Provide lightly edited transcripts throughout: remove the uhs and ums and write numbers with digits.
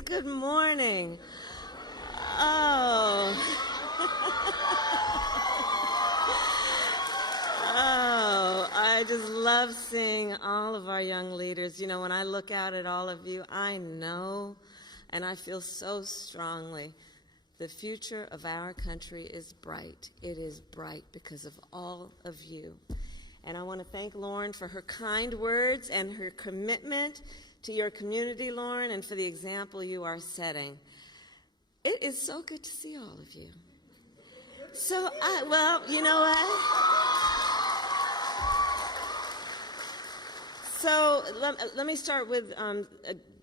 leaders. Good morning. Oh. Oh, I just love seeing all of our young leaders. You know, when I look out at all of you, I know and I feel so strongly the future of our country is bright. It is bright because of all of you. And I want to thank Lauren for her kind words and her commitment to your community, Lauren, and for the example you are setting. It is so good to see all of you. So, well, you know what? So let me start with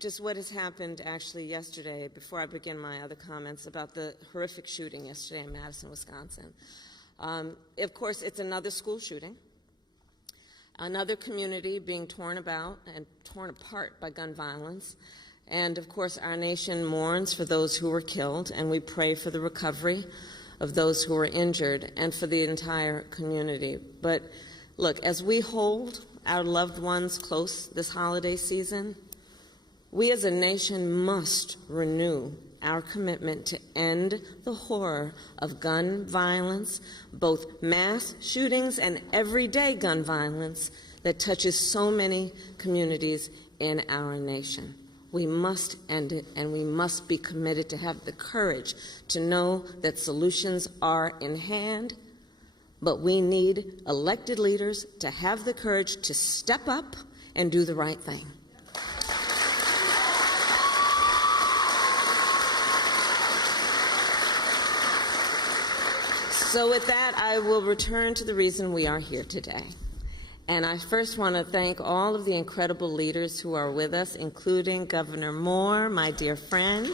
just what has happened actually yesterday before I begin my other comments about the horrific shooting yesterday in Madison, Wisconsin. Of course, it's another school shooting, another community being torn about and torn apart by gun violence. And of course, our nation mourns for those who were killed, and we pray for the recovery of those who were injured and for the entire community. But look, as we hold our loved ones close this holiday season, we as a nation must renew our commitment to end the horror of gun violence, both mass shootings and everyday gun violence that touches so many communities in our nation. We must end it, and we must be committed to have the courage to know that solutions are in hand. But we need elected leaders to have the courage to step up and do the right thing. So with that, I will return to the reason we are here today. And I first want to thank all of the incredible leaders who are with us, including Governor Moore, my dear friend,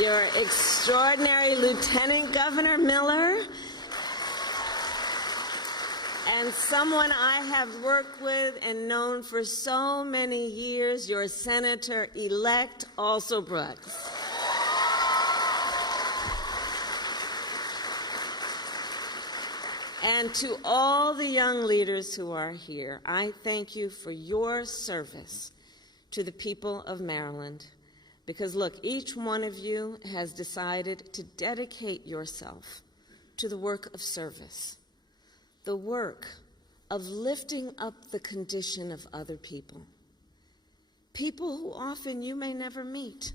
your extraordinary Lieutenant Governor Miller, and someone I have worked with and known for so many years, your Senator-elect, also Brooks. And to all the young leaders who are here, I thank you for your service to the people of Maryland. Because look, each one of you has decided to dedicate yourself to the work of service, the work of lifting up the condition of other people, people who often you may never meet.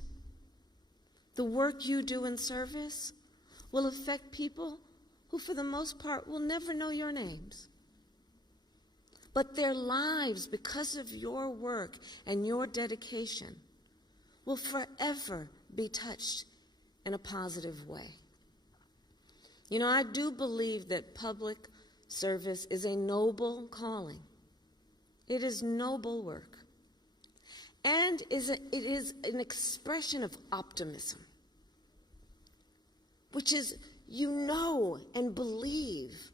The work you do in service will affect people who for the most part will never know your names. But their lives, because of your work and your dedication, will forever be touched in a positive way. You know, I do believe that public service is a noble calling. It is noble work. And it is an expression of optimism, which is you know and believe,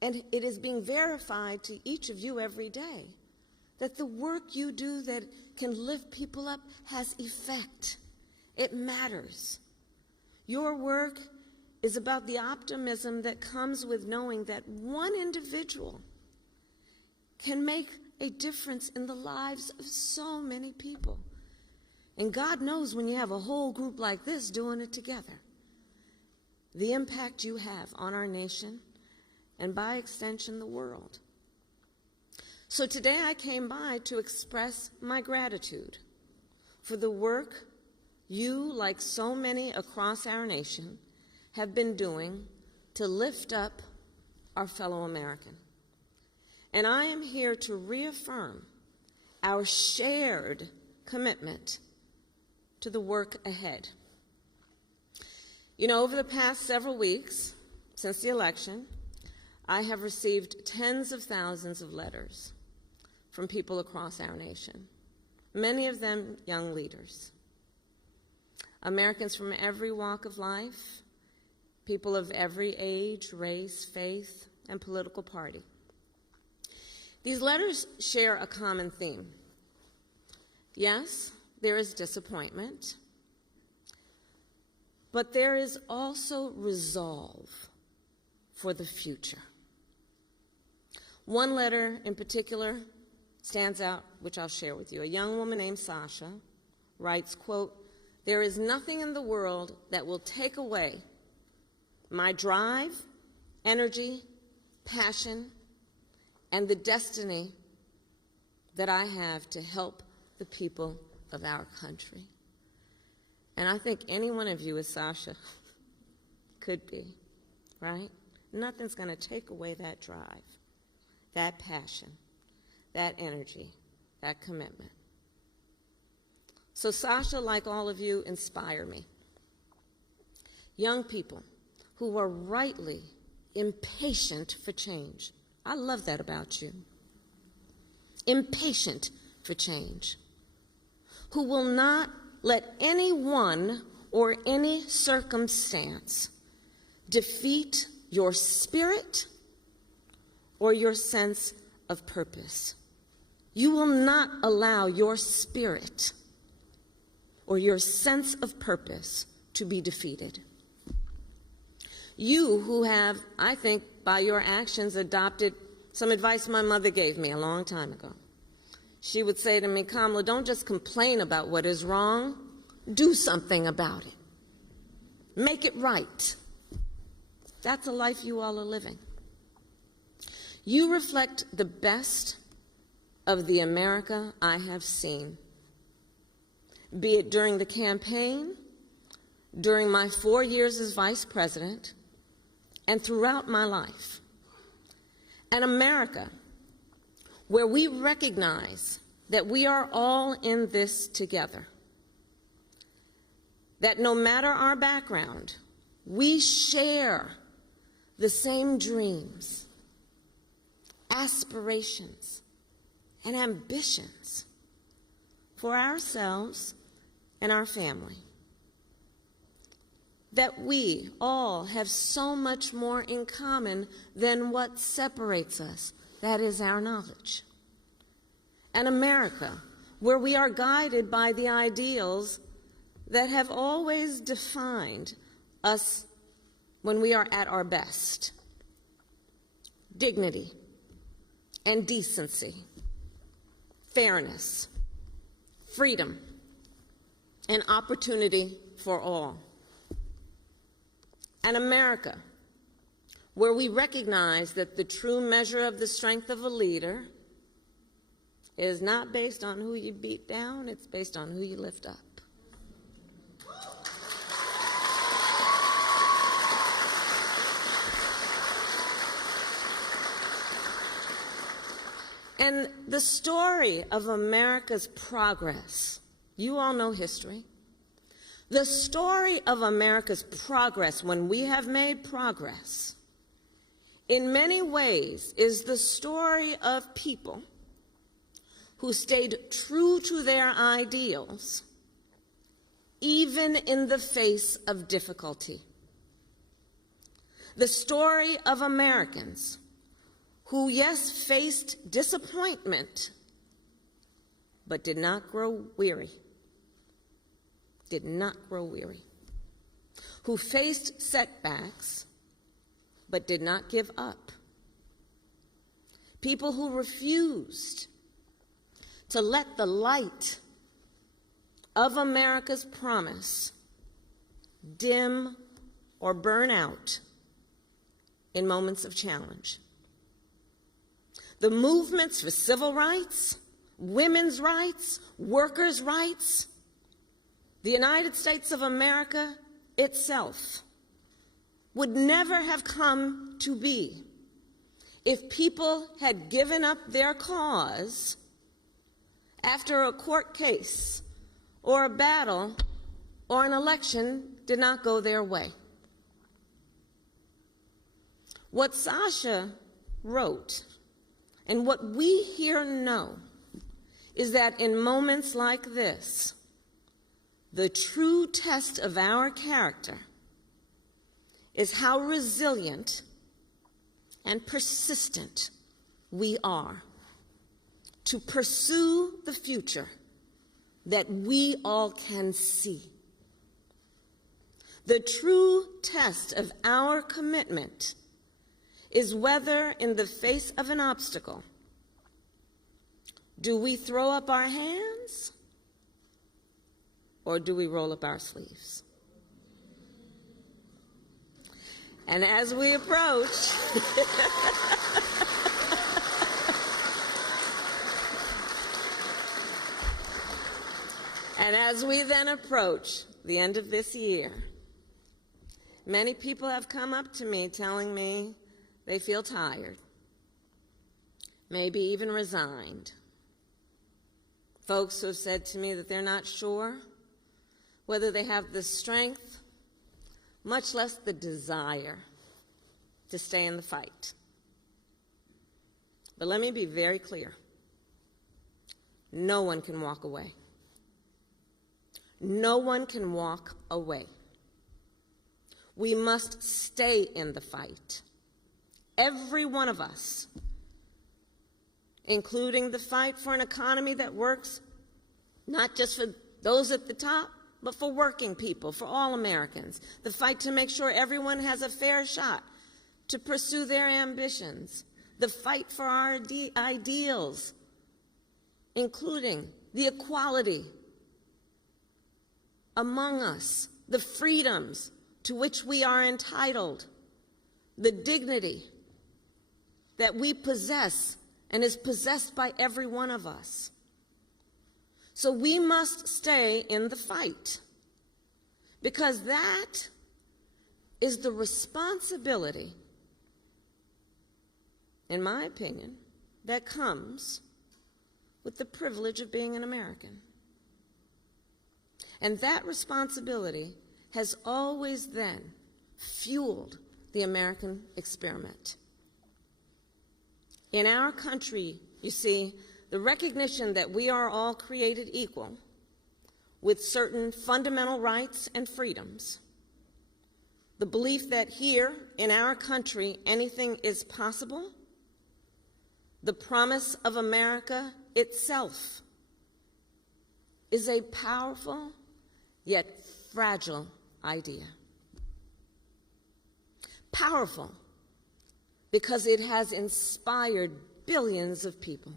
and it is being verified to each of you every day, that the work you do that can lift people up has effect. It matters. Your work is about the optimism that comes with knowing that one individual can make a difference in the lives of so many people. And God knows when you have a whole group like this doing it together, the impact you have on our nation and by extension the world. So today I came by to express my gratitude for the work you, like so many across our nation, have been doing to lift up our fellow American. And I am here to reaffirm our shared commitment to the work ahead. You know, over the past several weeks, since the election, I have received tens of thousands of letters from people across our nation, many of them young leaders, Americans from every walk of life, people of every age, race, faith, and political party. These letters share a common theme. Yes, there is disappointment, but there is also resolve for the future. One letter in particular stands out, which I'll share with you. A young woman named Sasha writes, quote, "There is nothing in the world that will take away my drive, energy, passion, and the destiny that I have to help the people of our country." And I think any one of you, as Sasha, could be, right? Nothing's going to take away that drive, that passion, that energy, that commitment. So Sasha, like all of you, inspire me. Young people who are rightly impatient for change. I love that about you. Impatient for change. Who will not let anyone or any circumstance defeat your spirit or your sense of purpose. You will not allow your spirit or your sense of purpose to be defeated. You who have, I think, by your actions adopted some advice my mother gave me a long time ago. She would say to me, "Kamala, don't just complain about what is wrong, do something about it. Make it right." That's a life you all are living. You reflect the best of the America I have seen, be it during the campaign, during my 4 years as vice president, and throughout my life. An America where we recognize that we are all in this together, that no matter our background, we share the same dreams, aspirations, and ambitions for ourselves and our family. That we all have so much more in common than what separates us. That is our knowledge. An America where we are guided by the ideals that have always defined us when we are at our best. Dignity and decency, fairness, freedom, and opportunity for all. An America where we recognize that the true measure of the strength of a leader is not based on who you beat down, it's based on who you lift up. And the story of America's progress, you all know history. The story of America's progress, when we have made progress, in many ways is the story of people who stayed true to their ideals, even in the face of difficulty. The story of Americans who, yes, faced disappointment, but did not grow weary. Did not grow weary. Who faced setbacks, but did not give up. People who refused to let the light of America's promise dim or burn out in moments of challenge. The movements for civil rights, women's rights, workers' rights, the United States of America itself would never have come to be if people had given up their cause after a court case or a battle or an election did not go their way. What Sasha wrote and what we here know is that in moments like this, the true test of our character is how resilient and persistent we are to pursue the future that we all can see. The true test of our commitment is whether, in the face of an obstacle, Do we throw up our hands or do we roll up our sleeves? And as we approach, and as we then approach the end of this year, many people have come up to me telling me they feel tired, maybe even resigned. Folks who have said to me that they're not sure whether they have the strength, much less the desire, to stay in the fight. But let me be very clear. No one can walk away. No one can walk away. We must stay in the fight. Every one of us, including the fight for an economy that works not just for those at the top, but for working people, for all Americans. The fight to make sure everyone has a fair shot to pursue their ambitions. The fight for our ideals, including the equality among us, the freedoms to which we are entitled, the dignity that we possess and is possessed by every one of us. So we must stay in the fight, because that is the responsibility, in my opinion, that comes with the privilege of being an American. And that responsibility has always then fueled the American experiment. In our country, you see, the recognition that we are all created equal with certain fundamental rights and freedoms, the belief that here in our country anything is possible, the promise of America itself is a powerful yet fragile idea. Powerful because it has inspired billions of people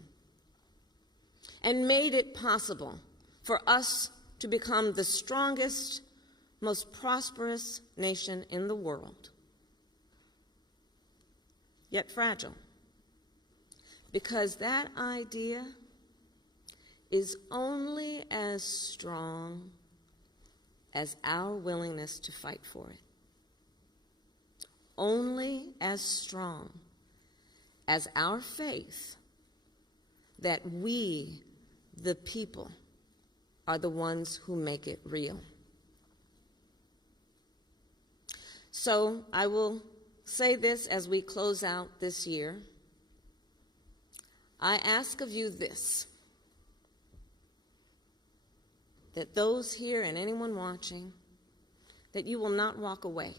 and made it possible for us to become the strongest, most prosperous nation in the world. Yet fragile, because that idea is only as strong as our willingness to fight for it. Only as strong as our faith that we, the people, are the ones who make it real. So I will say this as we close out this year. I ask of you this, that those here and anyone watching, that you will not walk away,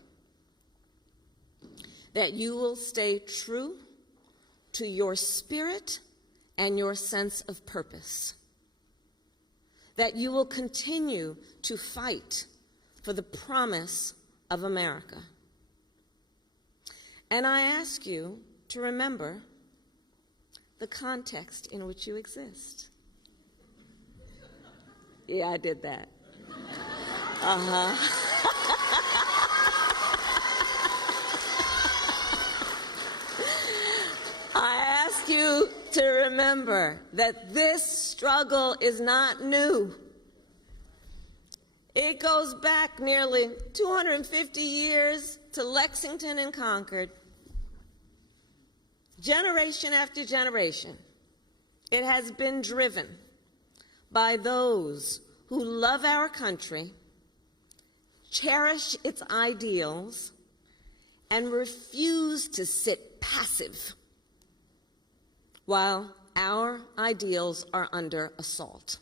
that you will stay true to your spirit and your sense of purpose, that you will continue to fight for the promise of America. And I ask you to remember the context in which you exist. Yeah, I did that. I ask you to remember that this struggle is not new. It goes back nearly 250 years to Lexington and Concord. Generation after generation, it has been driven by those who love our country, cherish its ideals, and refuse to sit passive while our ideals are under assault.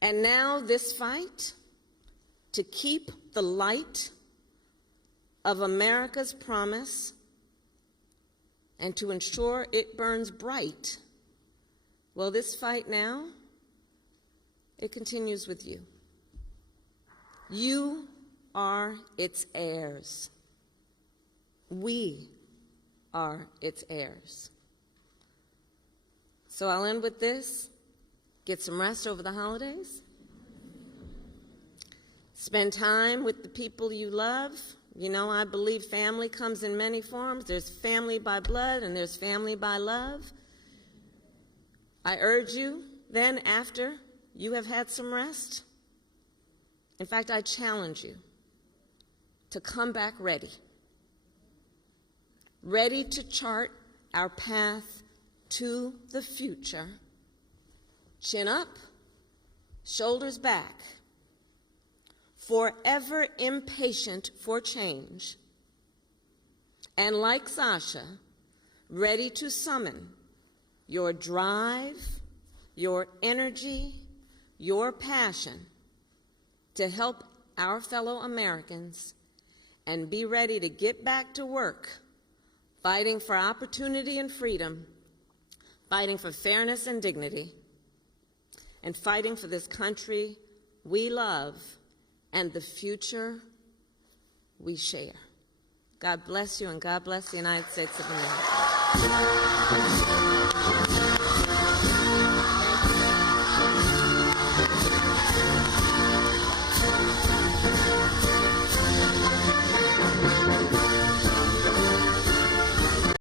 And now this fight to keep the light of America's promise and to ensure it burns bright, well, this fight now, it continues with you. You are its heirs. We are its heirs. So I'll end with this. Get some rest over the holidays. Spend time with the people you love. You know, I believe family comes in many forms. There's family by blood and there's family by love. I urge you then, after you have had some rest, in fact, I challenge you to come back ready to chart our path to the future. Chin up, shoulders back, forever impatient for change, and like Sasha, ready to summon your drive, your energy, your passion to help our fellow Americans, and be ready to get back to work, fighting for opportunity and freedom, fighting for fairness and dignity, and fighting for this country we love and the future we share. God bless you, and God bless the United States of America.